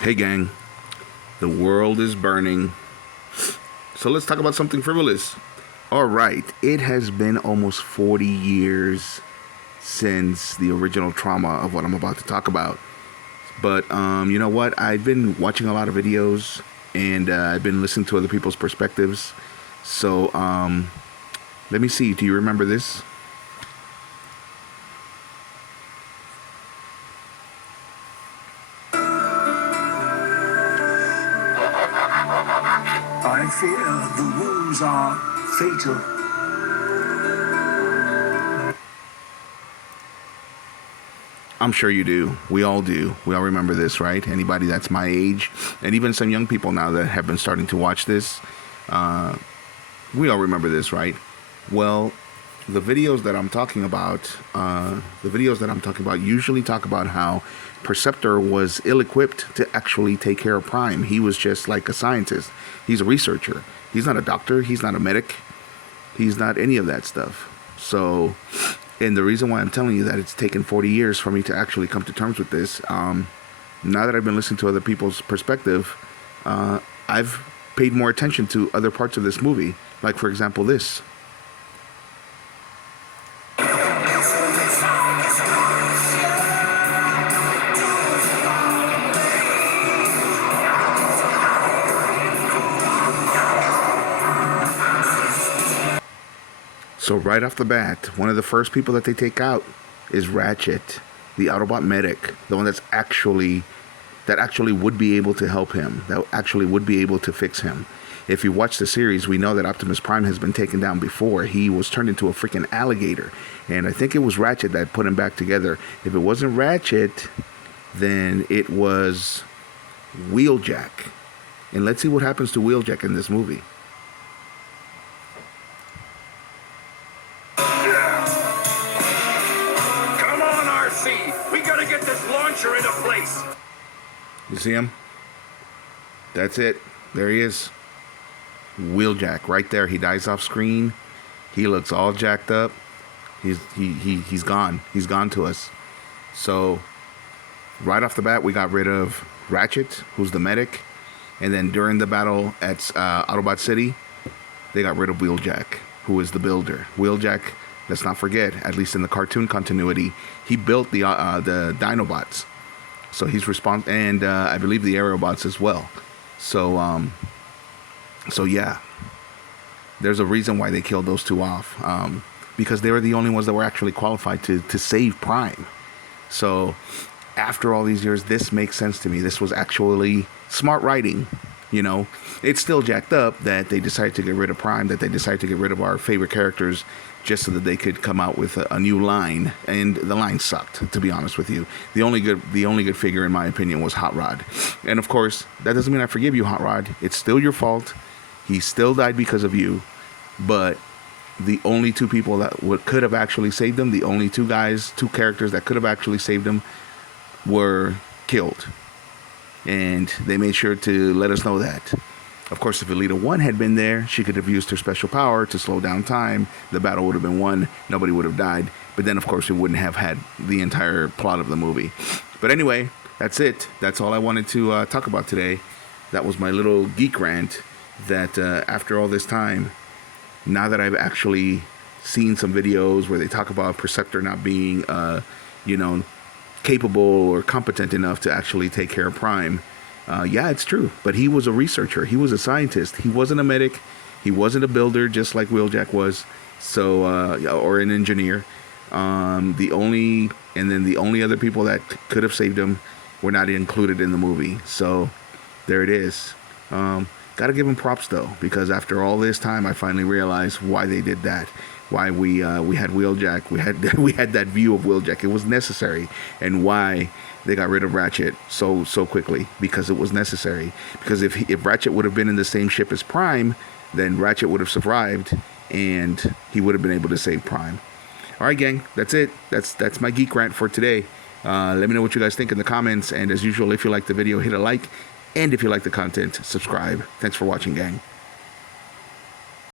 Hey gang, the world is burning. So let's talk about something frivolous. Alright, it has been almost 40 years since the original trauma of what I'm about to talk about. But you know what? I've been watching a lot of videos and I've been listening to other people's perspectives. So let me see. Do you remember this? I fear the wounds are fatal. I'm sure you do. We all do. We all remember this, right? Anybody that's my age, and even some young people now that have been starting to watch this, we all remember this, right? Well, the videos that I'm talking about, usually talk about how Perceptor was ill-equipped to actually take care of Prime. He was just like a scientist. He's a researcher. He's not a doctor. He's not a medic. He's not any of that stuff. So, and the reason why I'm telling you that it's taken 40 years for me to actually come to terms with this, now that I've been listening to other people's perspective, I've paid more attention to other parts of this movie. Like, for example, this. So right off the bat, one of the first people that they take out is Ratchet, the Autobot medic, the one that actually would be able to help him, that actually would be able to fix him. If you watch the series, we know that Optimus Prime has been taken down before. He was turned into a freaking alligator, and I think it was Ratchet that put him back together. If it wasn't Ratchet, then it was Wheeljack. And let's see what happens to Wheeljack in this movie. We gotta get this launcher into place. You see him? That's it. There he is. Wheeljack right there. He dies off screen. He looks all jacked up. He's gone. He's gone to us. So right off the bat, we got rid of Ratchet, who's the medic, and then during the battle at Autobot City, they got rid of Wheeljack, who is the builder. Wheeljack, let's not forget, at least in the cartoon continuity, he built the Dinobots. So he's responsible, and I believe the Aerobots as well. So, so yeah, there's a reason why they killed those two off, because they were the only ones that were actually qualified to save Prime. So after all these years, this makes sense to me. This was actually smart writing. You know, it's still jacked up that they decided to get rid of Prime, that they decided to get rid of our favorite characters just so that they could come out with a new line, and the line sucked, to be honest with you. The only good figure, in my opinion, was Hot Rod. And of course, that doesn't mean I forgive you, Hot Rod. It's still your fault. He still died because of you. But the only two people that could have actually saved him, the only two characters that could have actually saved him, were killed. And they made sure to let us know that. Of course, if Elita 1 had been there, she could have used her special power to slow down time. The battle would have been won. Nobody would have died. But then, of course, we wouldn't have had the entire plot of the movie. But anyway, that's it. That's all I wanted to talk about today. That was my little geek rant that after all this time, now that I've actually seen some videos where they talk about Perceptor not being, capable or competent enough to actually take care of Prime. Yeah, it's true. But he was a researcher. He was a scientist. He wasn't a medic. He wasn't a builder, just like Wheeljack was. So, or an engineer. The only other people that could have saved him were not included in the movie. So, there it is. Gotta give him props though, because after all this time, I finally realized why they did that. Why we had Wheeljack, we had that view of Wheeljack. It was necessary, and why they got rid of Ratchet so quickly, because it was necessary. Because if Ratchet would have been in the same ship as Prime, then Ratchet would have survived, and he would have been able to save Prime. All right, gang, that's it. That's my geek rant for today. Let me know what you guys think in the comments, and as usual, if you like the video, hit a like, and if you like the content, subscribe. Thanks for watching, gang.